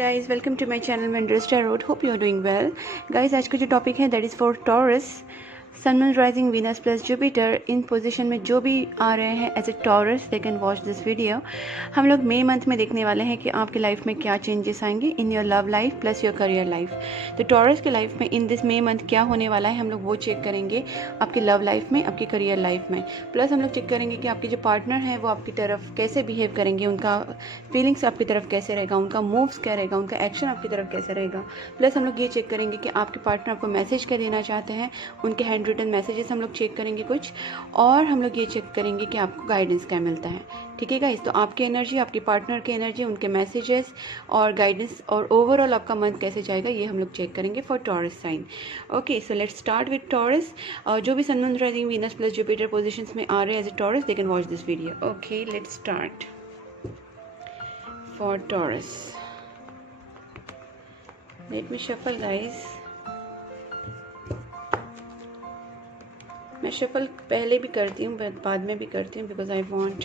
guys, welcome to my channel Vendors Tarot. Hope you are doing well. Guys, आज का जो topic है that is for Taurus, sun moon rising Venus plus Jupiter in position में जो भी आ रहे हैं as a Taurus they can watch this video. हम लोग मई मंथ में देखने वाले हैं कि आपकी लाइफ में क्या चेंजेस आएंगे in your love life plus your career life. तो टॉरस की लाइफ में इन दिस मई मंथ क्या होने वाला है हम लोग वो चेक करेंगे आपकी लव लाइफ में, आपकी करियर लाइफ में। प्लस हम लोग चेक करेंगे कि आपके जो पार्टनर हैं वो आपकी तरफ कैसे बिहेव करेंगे, उनका फीलिंग्स आपकी तरफ कैसे रहेगा, उनका मूव्स क्या रहेगा, उनका एक्शन आपकी तरफ कैसे रहेगा। प्लस हम लोग ये चेक करेंगे कि आपके पार्टनर आपको मैसेज क्या देना चाहते हैं, उनके हैंड रिटन मैसेजेस हम लोग चेक करेंगे कुछ, और हम लोग ये चेक करेंगे कि आपको गाइडेंस क्या मिलता है। ठीक है गाइस, तो आपकी एनर्जी, आपके पार्टनर की एनर्जी, उनके मैसेजेस और गाइडेंस और ओवरऑल आपका मंथ कैसे जाएगा ये हम लोग चेक करेंगे for Taurus sign. Okay, so let's start with Taurus. जो भी sun moon rising Venus plus Jupiter positions में आ रहे हैं as a Taurus they can watch this video. Okay, let's start for Taurus. Let me shuffle guys. मैं shuffle पहले भी करती हूँ बाद में भी करती हूँ because I want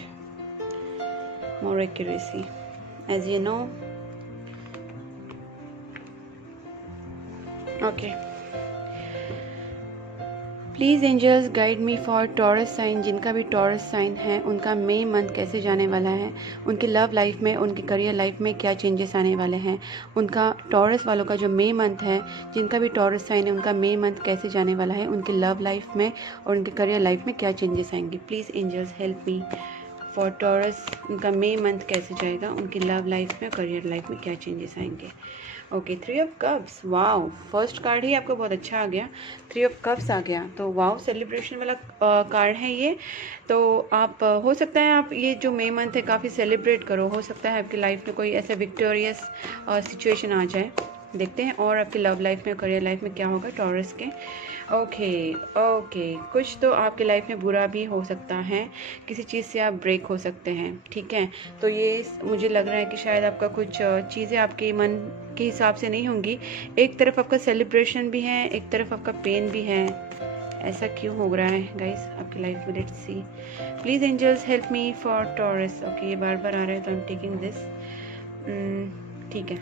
more accuracy as you know. Okay, please angels guide me for Taurus sign. जिनका भी टॉरस साइन है उनका मई मंथ कैसे जाने वाला है, उनकी लव लाइफ में, उनकी करियर लाइफ में क्या चेंजेस आने वाले हैं। उनका टॉरस वालों का जो मई मंथ है, जिनका भी टॉरस साइन है उनका मई मंथ कैसे जाने वाला है, उनकी लव लाइफ में और उनकी करियर लाइफ में क्या चेंजेस आएंगे। Please angels help me for Taurus, उनका मई मंथ कैसे जाएगा, उनकी लव लाइफ में, करियर लाइफ में क्या चेंजेस आएंगे। Okay, 3 of cups. Wow, first card ही आपको बहुत अच्छा आ गया, 3 ऑफ कप्स आ गया। तो वाओ, सेलिब्रेशन वाला कार्ड है ये। तो आप हो सकता है आप ये जो मई मंथ है काफ़ी सेलिब्रेट करो। हो सकता है आपकी लाइफ में कोई ऐसा विक्टोरियस सिचुएशन आ जाए। देखते हैं और आपकी लव लाइफ में, करियर लाइफ में क्या होगा टॉरस के। ओके, कुछ तो आपकी लाइफ में बुरा भी हो सकता है, किसी चीज़ से आप ब्रेक हो सकते हैं। ठीक है, तो ये मुझे लग रहा है कि शायद आपका कुछ चीज़ें आपके मन के हिसाब से नहीं होंगी। एक तरफ आपका सेलिब्रेशन भी है, एक तरफ आपका पेन भी है। ऐसा क्यों हो रहा है गाइस आपकी लाइफ में, let's see. Please angels help me for Taurus. Okay, ये बार बार आ रहा है तो आई एम टेकिंग दिस। ठीक है,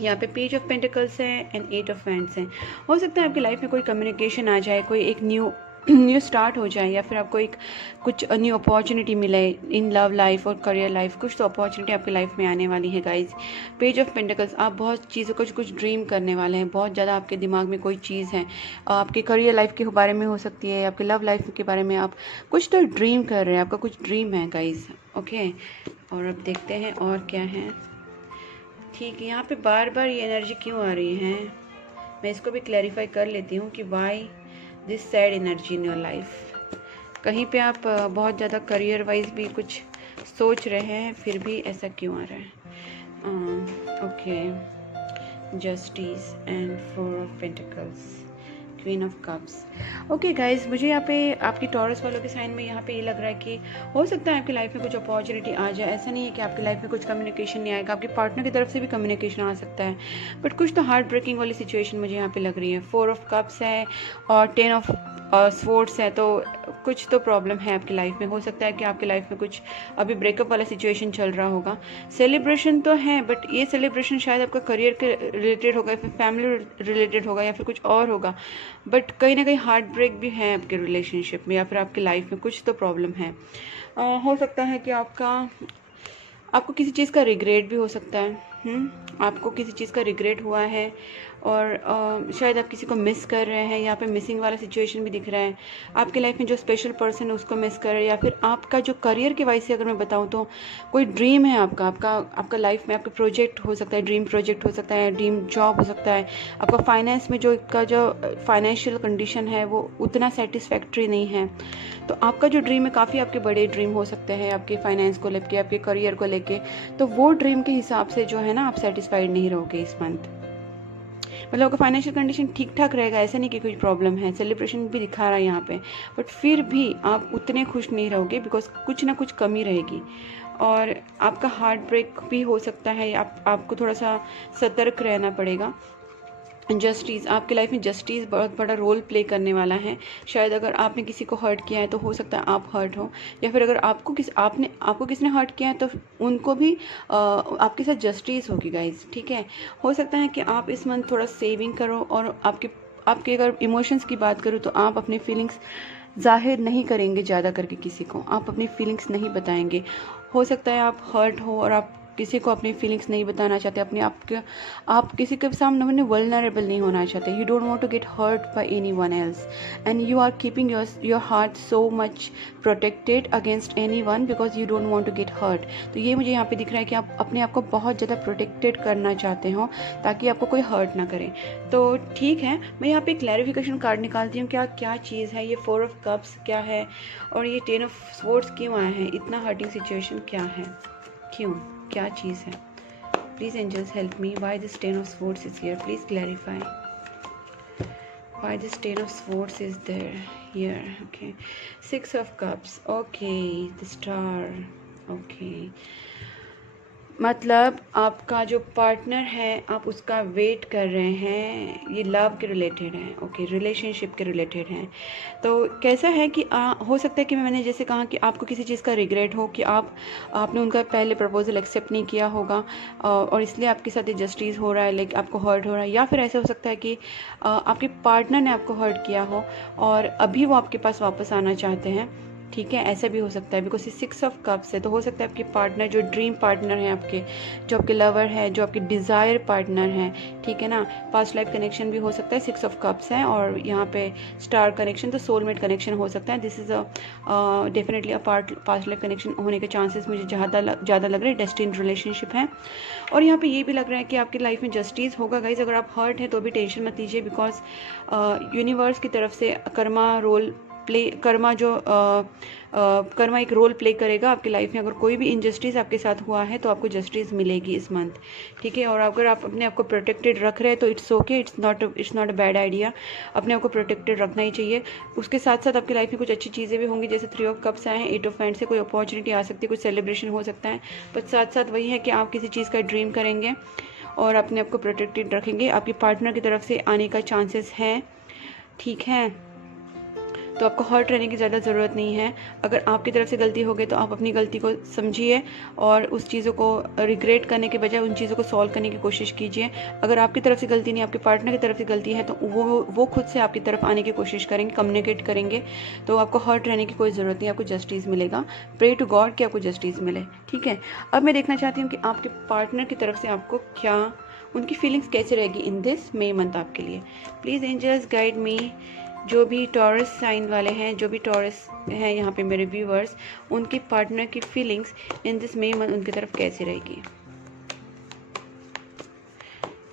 यहाँ पे पेज ऑफ पेंटिकल्स है एंड 8 ऑफ वैंड्स हैं। हो सकता है आपकी लाइफ में कोई कम्युनिकेशन आ जाए, कोई एक न्यू स्टार्ट हो जाए, या फिर आपको एक कुछ न्यू अपॉर्चुनिटी मिले इन लव लाइफ और करियर लाइफ। कुछ तो अपॉर्चुनिटी आपकी लाइफ में आने वाली है गाइज। पेज ऑफ पेंटिकल्स, आप बहुत चीज़ों कुछ ड्रीम करने वाले हैं, बहुत ज़्यादा आपके दिमाग में कोई चीज़ है, आपके करियर लाइफ के बारे में हो सकती है, आपके लव लाइफ के बारे में आप कुछ तो ड्रीम कर रहे हैं, आपका कुछ ड्रीम है गाइज। ओके, और अब देखते हैं और क्या है। ठीक है, यहाँ पे बार बार ये एनर्जी क्यों आ रही है, मैं इसको भी क्लैरिफाई कर लेती हूँ कि why this sad energy in your life. कहीं पे आप बहुत ज़्यादा करियर वाइज भी कुछ सोच रहे हैं, फिर भी ऐसा क्यों आ रहा है। Okay, justice and 4 of pentacles, queen of cups. Okay guys, मुझे यहाँ पे आपकी टॉरस वालों के साइन में यहाँ पे ये लग रहा है कि हो सकता है आपकी लाइफ में कुछ अपॉर्चुनिटी आ जाए। ऐसा नहीं है कि आपकी लाइफ में कुछ कम्युनिकेशन नहीं आएगा, आपके पार्टनर की तरफ से भी कम्युनिकेशन आ सकता है, बट कुछ तो हार्ट ब्रेकिंग वाली सिचुएशन मुझे यहाँ पे लग रही है। 4 ऑफ कप्स है और 10 ऑफ स्वॉर्ड्स है, तो कुछ तो प्रॉब्लम है आपकी लाइफ में। हो सकता है कि आपकी लाइफ में कुछ अभी ब्रेकअप वाला सिचुएशन चल रहा होगा। सेलिब्रेशन तो है, बट ये सेलिब्रेशन शायद आपका करियर के रिलेटेड होगा, या फिर फैमिली रिलेटेड होगा, या फिर कुछ और होगा, बट कहीं ना कहीं हार्ट ब्रेक भी है आपके रिलेशनशिप में, या फिर आपकी लाइफ में कुछ तो प्रॉब्लम है। हो सकता है कि आपको किसी चीज़ का रिग्रेट भी हो सकता है। आपको किसी चीज़ का रिग्रेट हुआ है और शायद आप किसी को मिस कर रहे हैं। यहाँ पे मिसिंग वाला सिचुएशन भी दिख रहा है। आपकी लाइफ में जो स्पेशल पर्सन है उसको मिस कर रहे हैं, या फिर आपका जो करियर के वाइज से अगर मैं बताऊँ तो कोई ड्रीम है आपका लाइफ में, आपका प्रोजेक्ट हो सकता है, ड्रीम प्रोजेक्ट हो सकता है, ड्रीम जॉब हो सकता है। आपका फाइनेंस में जो फाइनेंशियल कंडीशन है वो उतना सेटिस्फैक्ट्री नहीं है, तो आपका जो ड्रीम है काफ़ी आपके बड़े ड्रीम हो सकते हैं आपके फाइनेंस को लेके, आपके करियर को लेके। तो वो ड्रीम के हिसाब से जो है ना आप सेटिस्फाइड नहीं रहोगे इस मंथ। मतलब आपका फाइनेंशियल कंडीशन ठीक ठाक रहेगा, ऐसा नहीं कि कोई प्रॉब्लम है, सेलिब्रेशन भी दिखा रहा है यहाँ पे, बट फिर भी आप उतने खुश नहीं रहोगे बिकॉज कुछ ना कुछ कमी रहेगी और आपका हार्ट ब्रेक भी हो सकता है। आपको थोड़ा सा सतर्क रहना पड़ेगा। जस्टिस, आपके लाइफ में जस्टिस बहुत बड़ा रोल प्ले करने वाला है। शायद अगर आपने किसी को हर्ट किया है तो हो सकता है आप हर्ट हो, या फिर अगर आपको किसी ने हर्ट किया है तो उनको भी आपके साथ जस्टिस होगी गाइज, ठीक है। हो सकता है कि आप इस मंथ थोड़ा सेविंग करो, और आपके अगर इमोशंस की बात करूँ तो आप अपने फीलिंग्स जाहिर नहीं करेंगे ज़्यादा करके, किसी को आप अपनी फीलिंग्स नहीं बताएंगे। हो सकता है आप हर्ट हो और आप किसी को अपनी फीलिंग्स नहीं बताना चाहते, आप किसी के सामने वल्नरेबल नहीं होना चाहते। You don't want to get hurt by anyone else, and you are keeping your heart so much protected against anyone because you don't want to get hurt. तो ये मुझे यहाँ पे दिख रहा है कि आप अपने आप को बहुत ज़्यादा प्रोटेक्टेड करना चाहते हो ताकि आपको कोई हर्ट ना करे। तो ठीक है, मैं यहाँ पे क्लैरिफिकेशन कार्ड निकालती हूँ, क्या चीज़ है ये। 4 ऑफ कप्स क्या है, और ये 10 ऑफ स्वॉर्ड्स क्यों आया है, इतना हर्टिंग सिचुएशन क्या है, क्यों, क्या चीज़ है। Please angels help me, why this 10 of swords is here, please clarify why this 10 of swords is there here. Okay, 6 of cups, okay, the star, okay, मतलब आपका जो पार्टनर है आप उसका वेट कर रहे हैं, ये लव के रिलेटेड है, ओके, रिलेशनशिप के रिलेटेड है। तो कैसा है कि हो सकता है कि मैंने जैसे कहा कि आपको किसी चीज़ का रिग्रेट हो कि आपने उनका पहले प्रपोजल एक्सेप्ट नहीं किया होगा, और इसलिए आपके साथ ये जस्टिस हो रहा है, लाइक आपको हर्ट हो रहा है। या फिर ऐसा हो सकता है कि आपके पार्टनर ने आपको हर्ट किया हो और अभी वो आपके पास वापस आना चाहते हैं, ठीक है, ऐसा भी हो सकता है बिकॉज ये 6 ऑफ कप्स है। तो हो सकता है आपके पार्टनर जो ड्रीम पार्टनर है आपके, जो आपके लवर है, जो आपके डिज़ायर पार्टनर है, ठीक है ना, पास्ट लाइफ कनेक्शन भी हो सकता है। 6 ऑफ कप्स है और यहाँ पे स्टार कनेक्शन, तो सोलमेट कनेक्शन हो सकता है। This is definitely a past life connection होने के चांसेस मुझे ज़्यादा लग रहे हैं, डेस्टिन्ड रिलेशनशिप है। और यहाँ पे ये भी लग रहा है कि आपकी लाइफ में जस्टिस होगा गाइज। अगर आप हर्ट हैं तो भी टेंशन मत लीजिए, बिकॉज यूनिवर्स की तरफ से कर्मा एक रोल प्ले करेगा आपकी लाइफ में। अगर कोई भी इनजस्टिस आपके साथ हुआ है तो आपको जस्टिस मिलेगी इस मंथ, ठीक है। और अगर आप अपने आप को प्रोटेक्टेड रख रहे हैं तो it's okay, it's not a bad idea, अपने आप को प्रोटेक्टेड रखना ही चाहिए। उसके साथ साथ आपकी लाइफ में कुछ अच्छी चीज़ें भी होंगी, जैसे 3 ऑफ कप्स आए हैं, 8 ऑफ हैंड्स से कोई अपॉर्चुनिटी आ सकती है, कुछ सेलिब्रेशन हो सकता है। पर साथ साथ वही है कि आप किसी चीज़ का ड्रीम करेंगे और अपने आप को प्रोटेक्टेड रखेंगे। आपके पार्टनर की तरफ से आने का चांसेस हैं, ठीक है। तो आपको हर्ट रहने की ज़्यादा ज़रूरत नहीं है। अगर आपकी तरफ से गलती हो गई तो आप अपनी गलती को समझिए और उस चीज़ों को रिग्रेट करने के बजाय उन चीज़ों को सॉल्व करने की कोशिश कीजिए। अगर आपकी तरफ से गलती नहीं, आपके पार्टनर की तरफ से गलती है, तो वो खुद से आपकी तरफ आने की कोशिश करेंगे, कम्युनिकेट करेंगे, तो आपको हर्ट रहने की कोई ज़रूरत नहीं, आपको जस्टिस मिलेगा। प्रे टू गॉड कि आपको जस्टिस मिले, ठीक है। अब मैं देखना चाहती हूँ कि आपके पार्टनर की तरफ से आपको क्या, उनकी फीलिंग्स कैसे रहेगी इन दिस मे मंथ आपके लिए। Please angels guide me. जो भी टॉरस साइन वाले हैं, जो भी टॉरस हैं यहाँ पे मेरे व्यूअर्स, उनके पार्टनर की feelings in this May month उनकी तरफ कैसी रहेगी।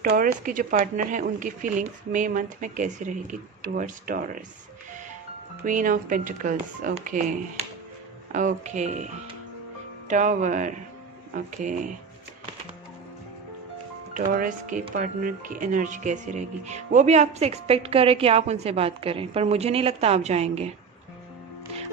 टॉरस के जो पार्टनर हैं उनकी फीलिंग्स मे मंथ में कैसी रहेगी towards taurus. Queen of pentacles, okay okay, tower, okay, taurus के पार्टनर की एनर्जी कैसी रहेगी। वो भी आपसे एक्सपेक्ट कर रहे कि आप उनसे बात करें, पर मुझे नहीं लगता आप जाएंगे।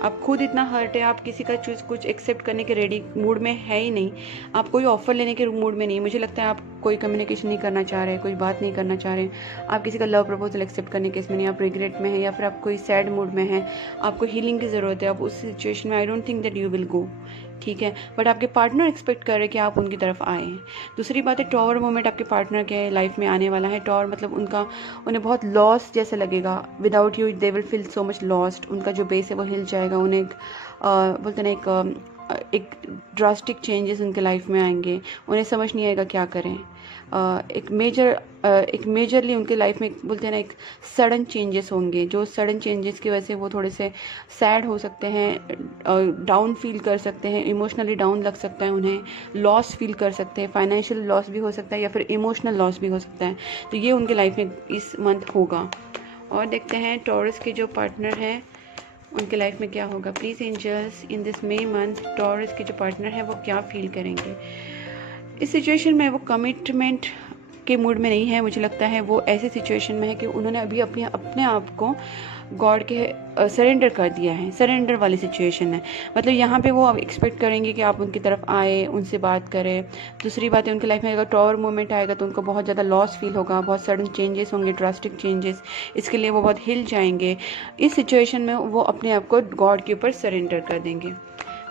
आप खुद इतना हर्ट है, आप किसी का चूज कुछ एक्सेप्ट करने के रेडी मूड में है ही नहीं, आप कोई ऑफर लेने के मूड में नहीं। मुझे लगता है आप कोई कम्युनिकेशन नहीं करना चाह रहे, कोई बात नहीं करना चाह रहे, आप किसी का लव प्रपोजल एक्सेप्ट करने के इसमें नहीं, आप रिग्रेट में हैं या फिर आप कोई सैड मूड में हैं, आपको हीलिंग की ज़रूरत है। आप उस सिचुएशन में I don't think that you will go, ठीक है। बट आपके पार्टनर एक्सपेक्ट कर रहे हैं कि आप उनकी तरफ आए। दूसरी बात है, टॉवर मोमेंट आपके पार्टनर के लाइफ में आने वाला है। टॉवर मतलब उन्हें बहुत लॉस जैसा लगेगा, without you they will feel so much lost. उनका जो बेस है वो हिल जाएगा, उन्हें बोलते ना एक ड्रास्टिक चेंजेस उनके लाइफ में आएंगे, उन्हें समझ नहीं आएगा क्या करें। एक मेजरली उनके लाइफ में बोलते हैं ना एक सडन चेंजेस होंगे, जो सडन चेंजेस की वजह से वो थोड़े से सैड हो सकते हैं, डाउन फील कर सकते हैं, इमोशनली डाउन लग सकता है उन्हें, लॉस फील कर सकते हैं, फाइनेंशियल लॉस भी हो सकता है या फिर इमोशनल लॉस भी हो सकता है। तो ये उनके लाइफ में इस मंथ होगा। और देखते हैं टॉरस के जो पार्टनर हैं उनके लाइफ में क्या होगा। Please angels in this May month Taurus के जो पार्टनर है वो क्या फील करेंगे इस सिचुएशन में। वो कमिटमेंट के मूड में नहीं है, मुझे लगता है वो ऐसे सिचुएशन में है कि उन्होंने अभी अपने आप को गॉड के सरेंडर कर दिया है, सरेंडर वाली सिचुएशन है। मतलब यहाँ पे वो अब एक्सपेक्ट करेंगे कि आप उनकी तरफ आए, उनसे बात करें। दूसरी बात है, उनकी लाइफ में अगर टॉवर मोमेंट आएगा तो उनको बहुत ज़्यादा लॉस फील होगा, बहुत सडन चेंजेस होंगे, ड्रास्टिक चेंजेस, इसके लिए वो बहुत हिल जाएंगे। इस सिचुएशन में वो अपने आप को गॉड के ऊपर सरेंडर कर देंगे।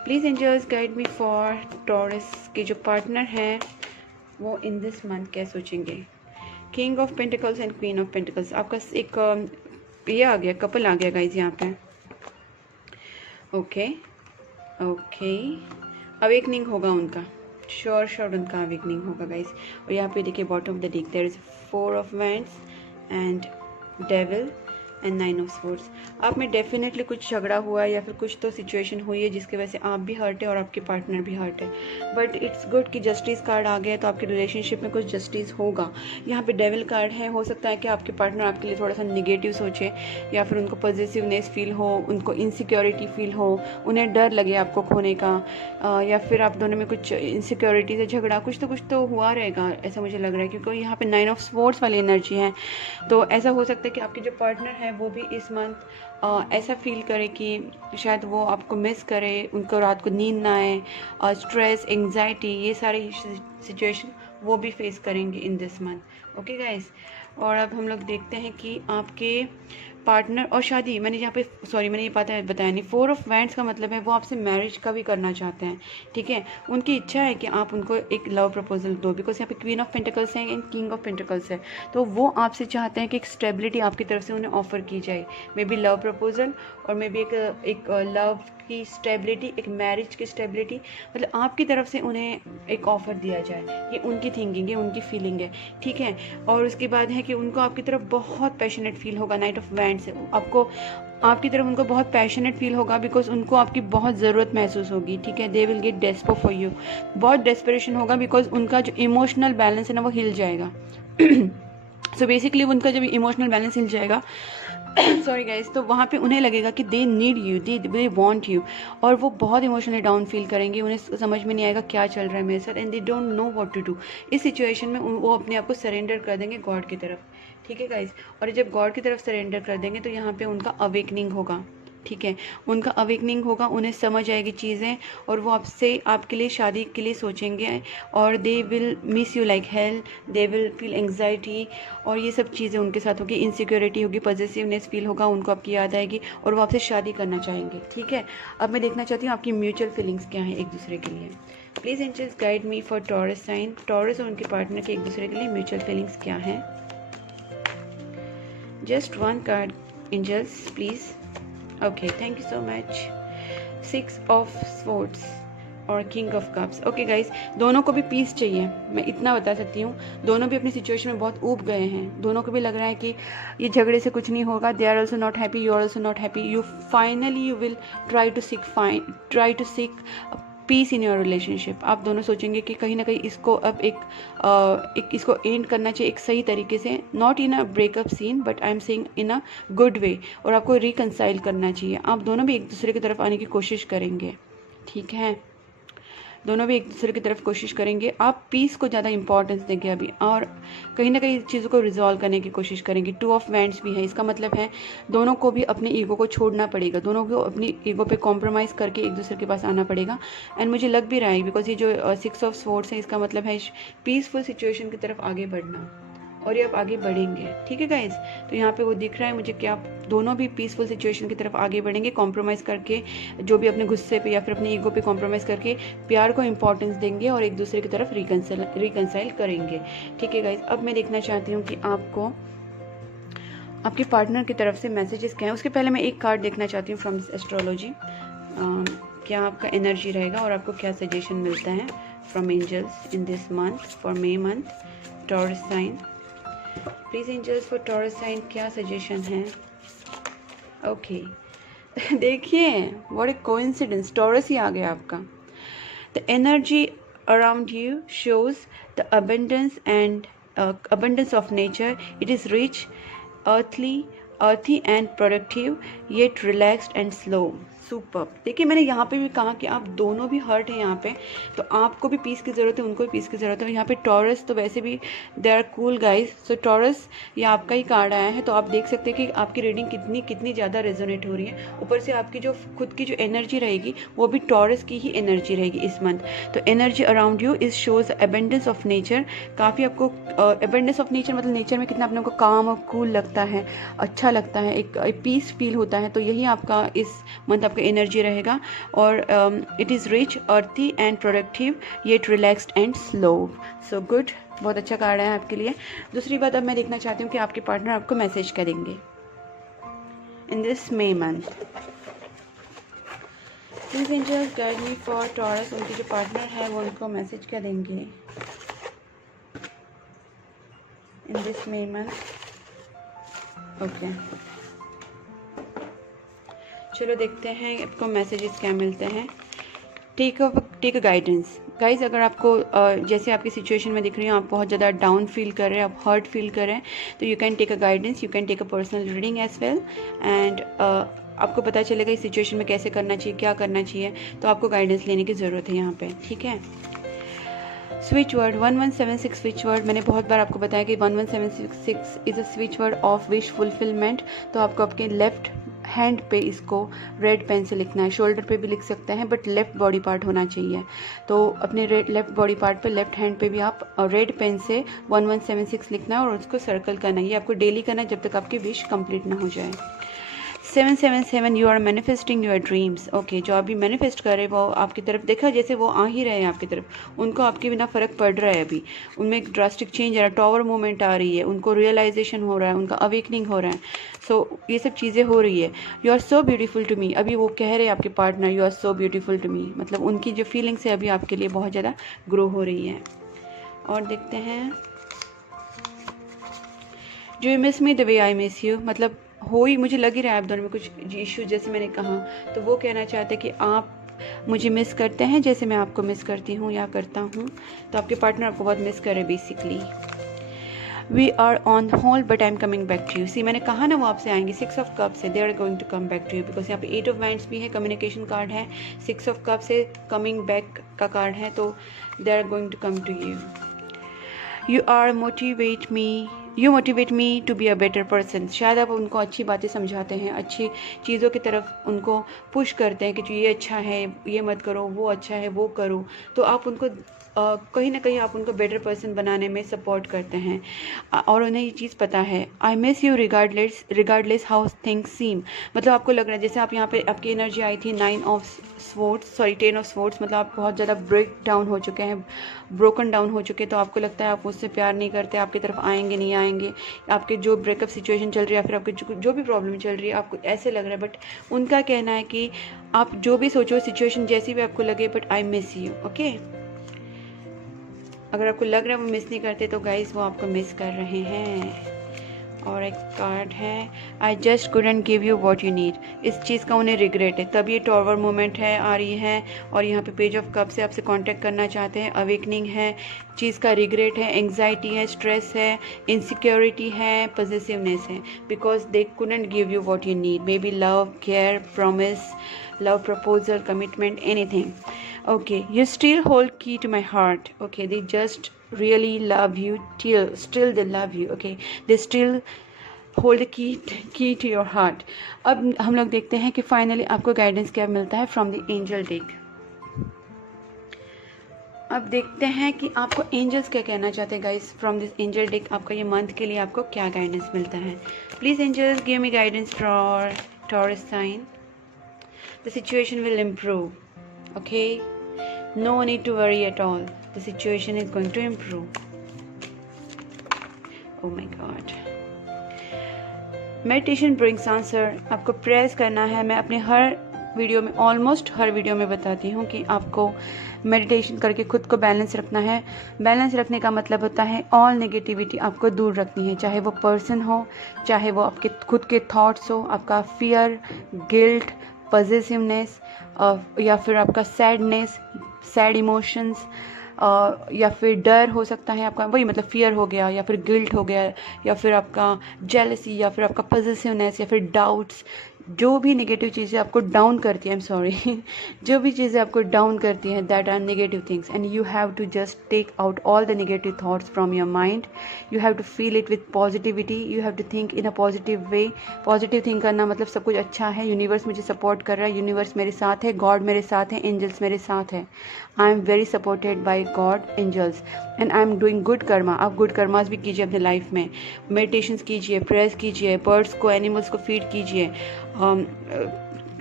Please angels guide me for Taurus के जो पार्टनर हैं वो इन दिस मंथ क्या सोचेंगे। King of pentacles and queen of pentacles, आपका एक ये आ गया, कपल आ गया गाइज यहाँ पे। ओके ओके, अवेकनिंग होगा उनका, श्योर उनका अवेकनिंग होगा गाइज। और यहाँ पे देखिए bottom of the deck there is 4 of wands and devil and 9 of swords. आप में डेफिनेटली कुछ झगड़ा हुआ है या फिर कुछ तो सिचुएशन हुई है जिसकी वजह से आप भी हर्ट है और आपके पार्टनर भी हर्ट है। बट इट्स गुड कि जस्टिस कार्ड आ गया है, तो आपके रिलेशनशिप में कुछ जस्टिस होगा। यहाँ पे डेविल कार्ड है, हो सकता है कि आपके पार्टनर आपके लिए थोड़ा सा निगेटिव सोचे या फिर उनको पॉजिटिवनेस फील हो, उनको इनसिक्योरिटी फील हो, उन्हें डर लगे आपको खोने का, या फिर आप दोनों में कुछ इनसिक्योरिटी से झगड़ा कुछ तो हुआ रहेगा, ऐसा मुझे लग रहा है। क्योंकि यहाँ पे 9 ऑफ स्वॉर्ड्स वाली एनर्जी है, तो ऐसा हो सकता है कि आपके जो पार्टनर है वो भी इस मंथ ऐसा फील करे कि शायद वो आपको मिस करे, उनको रात को नींद ना आए, स्ट्रेस, एंग्जाइटी, ये सारे सिचुएशन वो भी फेस करेंगे in this month. Okay guys, और अब हम लोग देखते हैं कि आपके पार्टनर और शादी, मैंने यहाँ पे मैंने ये बताया नहीं। 4 ऑफ वैंड्स का मतलब है वो आपसे मैरिज का भी करना चाहते हैं, ठीक है। उनकी इच्छा है कि आप उनको एक लव प्रपोजल दो, बिकॉज यहाँ पे क्वीन ऑफ पेंटिकल्स है एंड किंग ऑफ पेंटिकल्स है। तो वो आपसे चाहते हैं कि एक स्टेबिलिटी आपकी तरफ से उन्हें ऑफर की जाए, मे बी लव प्रपोजल और मे बी एक लव की स्टेबिलिटी, एक मैरिज की स्टेबिलिटी, मतलब आपकी तरफ से उन्हें एक ऑफर दिया जाए। ये उनकी थिंकिंग है, उनकी फीलिंग है, ठीक है। और उसके बाद है कि उनको आपकी तरफ बहुत पैशनेट फील होगा। नाइट ऑफ वैंड्स है, आपको आपकी तरफ उनको बहुत पैशनेट फील होगा, बिकॉज उनको आपकी बहुत ज़रूरत महसूस होगी, ठीक है। They will get desperate for you, बहुत डेस्परेशन होगा, बिकॉज उनका जो इमोशनल बैलेंस है ना वो हिल जाएगा। सो बेसिकली उनका जब इमोशनल बैलेंस हिल जाएगा सॉरी गाइस, तो वहाँ पे उन्हें लगेगा कि they need you, they want you, और वो बहुत इमोशनली डाउन फील करेंगे। उन्हें समझ में नहीं आएगा क्या चल रहा है मेरे साथ, and they don't know what to do. इस सिचुएशन में वो अपने आप को सरेंडर कर देंगे गॉड की तरफ, ठीक है गाइस। और जब गॉड की तरफ सरेंडर कर देंगे तो यहाँ पे उनका अवेकनिंग होगा, ठीक है। उनका अवेकनिंग होगा, उन्हें समझ आएगी चीज़ें, और वो आपसे, आपके लिए शादी के लिए सोचेंगे, और they will miss you like hell, they will feel anxiety, और ये सब चीज़ें उनके साथ होगी। इनसिक्योरिटी होगी, पॉजिटिवनेस फील होगा, उनको आपकी याद आएगी, और वो आपसे शादी करना चाहेंगे, ठीक है। अब मैं देखना चाहती हूँ आपकी म्यूचुअल फीलिंग्स क्या हैं एक दूसरे के लिए। Please angels guide me for Taurus sign, Taurus और उनके पार्टनर के एक दूसरे के लिए म्यूचुअल फीलिंग्स क्या हैं। Just 1 card angels please. Okay, thank you so much. 6 of swords और king of cups. Okay guys, दोनों को भी पीस चाहिए, मैं इतना बता सकती हूँ। दोनों भी अपनी सिचुएशन में बहुत ऊब गए हैं, दोनों को भी लग रहा है कि ये झगड़े से कुछ नहीं होगा। They are also not happy, you are also not happy. You finally you will try to seek peace in your relationship. आप दोनों सोचेंगे कि कहीं ना कहीं इसको अब एक इसको एंड करना चाहिए एक सही तरीके से, not in a breakup scene but I am saying in a good way, और आपको रिकंसाइल करना चाहिए। आप दोनों भी एक दूसरे की तरफ आने की कोशिश करेंगे, ठीक है। दोनों भी एक दूसरे की तरफ कोशिश करेंगे। आप पीस को ज़्यादा इंपॉर्टेंस देंगे अभी, और कहीं ना कहीं चीज़ों को रिजॉल्व करने की कोशिश करेंगे। 2 ऑफ वैंड्स भी है, इसका मतलब है दोनों को भी अपने ईगो को छोड़ना पड़ेगा, दोनों को अपनी ईगो पे कॉम्प्रोमाइज़ करके एक दूसरे के पास आना पड़ेगा। एंड मुझे लग भी रहा है, बिकॉज ये जो 6 ऑफ स्वॉर्ड्स है, इसका मतलब है पीसफुल सिचुएशन की तरफ आगे बढ़ना, और ये आप आगे बढ़ेंगे, ठीक है गाइज। तो यहाँ पे वो दिख रहा है मुझे कि आप दोनों भी पीसफुल सिचुएशन की तरफ आगे बढ़ेंगे, कॉम्प्रोमाइज़ करके, जो भी अपने गुस्से पे या फिर अपने ईगो पे कॉम्प्रोमाइज़ करके प्यार को इंपॉर्टेंस देंगे और एक दूसरे की तरफ रिकंसाइल करेंगे, ठीक है गाइज। अब मैं देखना चाहती हूँ कि आपको आपके पार्टनर की तरफ से मैसेजेस क्या हैं। उसके पहले मैं एक कार्ड देखना चाहती हूँ फ्रॉम एस्ट्रोलॉजी, क्या आपका एनर्जी रहेगा और आपको क्या सजेशन मिलता है from angels in this month for May month Taurus sign. Please angels for Taurus sign क्या सजेशन है। ओके देखिए व्हाट ए कोइंसिडेंस, टॉरस ही आ गया आपका। The energy around you shows the abundance and abundance of nature. It is rich, earthly, earthy and productive yet relaxed and slow. Super. देखिए मैंने यहाँ पे भी कहा कि आप दोनों भी हर्ट हैं यहाँ पे, तो आपको भी पीस की ज़रूरत है, उनको भी पीस की ज़रूरत है। यहाँ पे टॉरस तो वैसे भी they are cool guys, so Taurus ये आपका ही कार्ड आया है, तो आप देख सकते हैं कि आपकी रीडिंग कितनी ज़्यादा रेजोनेट हो रही है। ऊपर से आपकी जो खुद की जो एनर्जी रहेगी वो भी टॉरस की ही एनर्जी रहेगी इस मंथ। तो energy around you is shows abundance of nature. काफ़ी आपको एबेंडेंस ऑफ नेचर मतलब नेचर में कितना अपने को काम और कूल लगता है, अच्छा लगता है, एक पीस फील होता है। तो यही आपका इस मंथ आपका एनर्जी रहेगा। और इट इज़ रिच, अर्थी and productive yet relaxed and slow. So good, बहुत अच्छा कार्ड है आपके लिए। दूसरी बात अब मैं देखना चाहती हूँ कि आपके पार्टनर आपको मैसेज करेंगे in this May month. Please angels guide me for Taurus. उनके जो पार्टनर है वो उनको मैसेज क्या देंगे in this May month. Okay, चलो देखते हैं आपको मैसेजेस क्या मिलते हैं। Take guidance guys. अगर आपको जैसे आपकी सिचुएशन में दिख रही है, आप बहुत ज़्यादा डाउन फील कर रहे हैं, आप हर्ट फील कर रहे हैं, तो you can take a guidance, you can take a personal reading as well. And आपको पता चलेगा इस सिचुएशन में कैसे करना चाहिए, क्या करना चाहिए, तो आपको गाइडेंस लेने की ज़रूरत है यहाँ पे, ठीक है। Switch word 1176 switch word. मैंने बहुत बार आपको बताया कि 1176 is a switch word of wish fulfilment. तो आपको आपके लेफ्ट हैंड पे इसको रेड पेन से लिखना है। शोल्डर पे भी लिख सकते हैं बट लेफ्ट बॉडी पार्ट होना चाहिए। तो अपने लेफ्ट बॉडी पार्ट पे लेफ्ट हैंड पे भी आप रेड पेन से 1176 लिखना है और उसको सर्कल करना है। ये आपको डेली करना है जब तक आपकी विश कंप्लीट ना हो जाए। 777 you are manifesting your dreams. Okay, जो अभी मैनिफेस्ट कर रहे हैं वो आपकी तरफ, देखा जैसे वो आ ही रहे हैं आपकी तरफ, उनको आपके बिना फ़र्क पड़ रहा है। अभी उनमें एक ड्रास्टिक चेंज आ रहा है, टॉवर मूवमेंट आ रही है, उनको रियलाइजेशन हो रहा है, उनका अवेकनिंग हो रहा है। सो ये सब चीज़ें हो रही है। You are so beautiful to me. अभी वो कह रहे हैं आपके partner, you are so beautiful to me, मतलब उनकी जो फीलिंग्स है अभी आपके लिए बहुत ज़्यादा ग्रो हो रही है। और देखते हैं, do you miss me the way I miss you. मतलब हो ही, मुझे लग ही रहा है आप दोनों में कुछ इश्यू, जैसे मैंने कहा। तो वो कहना चाहते हैं कि आप मुझे मिस करते हैं जैसे मैं आपको मिस करती हूँ या करता हूँ। तो आपके पार्टनर आपको बहुत मिस करे basically. We are on hold but I am coming back to you. See मैंने कहा ना वो आपसे आएंगे। 6 ऑफ कप से they are going to come back to you, because यहाँ पे 8 ऑफ वाइंड्स भी है, कम्युनिकेशन कार्ड है, 6 ऑफ कप से कमिंग बैक का कार्ड है। तो they are going to come to you. You motivate me to be a better person. शायद आप उनको अच्छी बातें समझाते हैं, अच्छी चीज़ों की तरफ उनको पुश करते हैं कि जो ये अच्छा है ये मत करो, वो अच्छा है वो करो। तो आप उनको कहीं ना कहीं आप उनको बेटर पर्सन बनाने में सपोर्ट करते हैं और उन्हें ये चीज़ पता है। I miss you regardless how things सीम। मतलब आपको लग रहा है जैसे आप यहाँ पे आपकी एनर्जी आई थी 10 ऑफ स्वॉर्ड्स, मतलब आप बहुत ज़्यादा ब्रेक डाउन हो चुके हैं, ब्रोकन डाउन हो चुके हैं। तो आपको लगता है आप उससे प्यार नहीं करते, आपकी तरफ आएंगे नहीं आएंगे, आपके जो ब्रेकअप सिचुएशन चल रही है या फिर आपकी जो भी प्रॉब्लम चल रही है आपको ऐसे लग रहा है। बट उनका कहना है कि आप जो भी सोचो, सिचुएशन जैसी भी आपको लगे, but I miss you. Okay, अगर आपको लग रहा है वो मिस नहीं करते तो गाइस वो आपको मिस कर रहे हैं। और एक कार्ड है, I just couldn't give you what you need. इस चीज़ का उन्हें रिग्रेट है, तब ये टॉवर मोमेंट है आ रही है। और यहाँ पे पेज ऑफ कप से आपसे कांटेक्ट करना चाहते हैं, अवेकनिंग है, चीज़ का रिग्रेट है, एंग्जाइटी है, स्ट्रेस है, इनसिक्योरिटी है, पॉजिटिवनेस है, because they couldn't give you what you need. May be love, care, promise, love proposal, commitment, anything. Okay, you still hold key to my heart. Okay, they just really love you, still they love you. Okay, they still hold the key to your heart. अब हम लोग देखते हैं कि finally आपको guidance क्या मिलता है फ्रॉम द एंजल डेक। अब देखते हैं कि आपको एंजल्स क्या कहना चाहते हैं guys from this angel deck. आपका ये मंथ के लिए आपको क्या गाइडेंस मिलता है। Please angels give me guidance for Taurus sign. The situation will improve. Okay, no need to worry at all. The situation is going to improve. Oh my God. Meditation brings answer. आपको press करना है। मैं अपने हर video में, almost हर video में बताती हूँ कि आपको मेडिटेशन करके खुद को बैलेंस रखना है। बैलेंस रखने का मतलब होता है ऑल नेगेटिविटी आपको दूर रखनी है, चाहे वो पर्सन हो, चाहे वो आपके खुद के थॉट्स हो, आपका फियर, गिल्ट, पॉजिटिवनेस या फिर आपका सैडनेस, सैड इमोशंस, या फिर डर हो सकता है आपका, वही मतलब फियर हो गया, या फिर गिल्ट हो गया, या फिर आपका जेलसी, या फिर आपका पॉसेसिवनेस, या फिर डाउट्स, जो भी नेगेटिव चीज़ें आपको डाउन करती हैं, आई एम सॉरी जो भी चीज़ें आपको डाउन करती हैं, that are negative things, and you have to just take out all the negative thoughts from your mind. You have to feel it with positivity. You have to think in a positive way. Positive think करना मतलब सब कुछ अच्छा है, universe मुझे support कर रहा है, यूनिवर्स मेरे साथ है, गॉड मेरे साथ है, एंजल्स मेरे साथ है. I am very supported by God, angels, and I am doing good karma. आप गुड कर्मास भी कीजिए अपने लाइफ में. मेडिटेशंस कीजिए, प्रेयर्स कीजिए, बर्ड्स को, एनिमल्स को फीड कीजिए,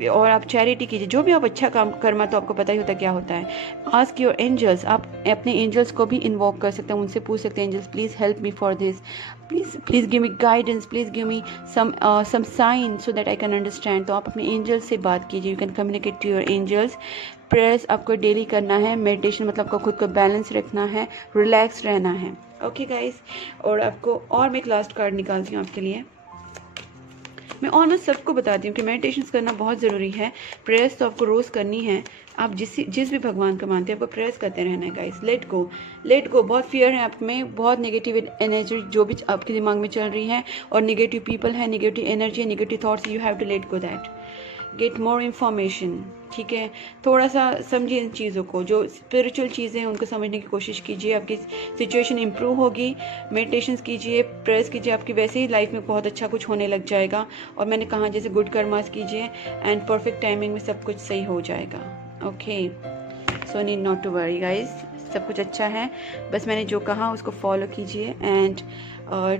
और आप चैरिटी कीजिए. जो भी आप अच्छा काम कर्मा, तो आपको पता ही होता है क्या होता है. Ask your angels. आप अपने एंजल्स को भी इन्वोक कर सकते हैं, उनसे पूछ सकते हैं, angels please help me for this, please give me guidance, please give me some sign so that I can understand. तो आप अपने एंजल्स से बात कीजिए. You can communicate to your angels. Prayers आपको डेली करना है. मेडिटेशन मतलब आपको खुद को बैलेंस रखना है, रिलैक्स रहना है. ओके गाइस, और आपको और मैं एक लास्ट कार्ड निकालती हूँ आपके लिए. मैं ऑलमोस्ट सबको बताती हूँ कि मेडिटेशन करना बहुत ज़रूरी है. प्रेयर्स तो आपको रोज़ करनी है. आप जिस भी भगवान को मानते हैं, आपको प्रेयर्स करते रहना है गाइस. Let go. बहुत फियर है आप में, बहुत नेगेटिव एनर्जी जो भी आपके दिमाग में चल रही है, और नेगेटिव पीपल है, negative energy, negative thoughts. You have to let go that. Get more information. ठीक है, थोड़ा सा समझिए इन चीज़ों को. जो स्पिरिचुअल चीज़ें हैं उनको समझने की कोशिश कीजिए. आपकी सिचुएशन इंप्रूव होगी. मेडिटेशन कीजिए, प्रेयर्स कीजिए, आपकी वैसे ही लाइफ में बहुत अच्छा कुछ होने लग जाएगा. और मैंने कहा जैसे गुड कर्मास कीजिए, एंड परफेक्ट टाइमिंग में सब कुछ सही हो जाएगा. Okay, so need not to worry guys, सब कुछ अच्छा है. बस मैंने जो कहा उसको फॉलो कीजिए, and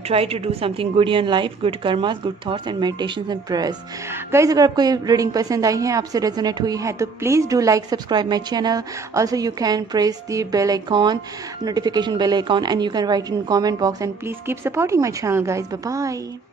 try to do something good in life, good karmas, good thoughts and meditations and prayers. Guys, अगर आपको ये रीडिंग पसंद आई है, आपसे रेजोनेट हुई है, तो please do like, subscribe my channel. Also you can press the bell icon, notification bell icon, and you can write in comment box, and please keep supporting my channel guys. Bye bye.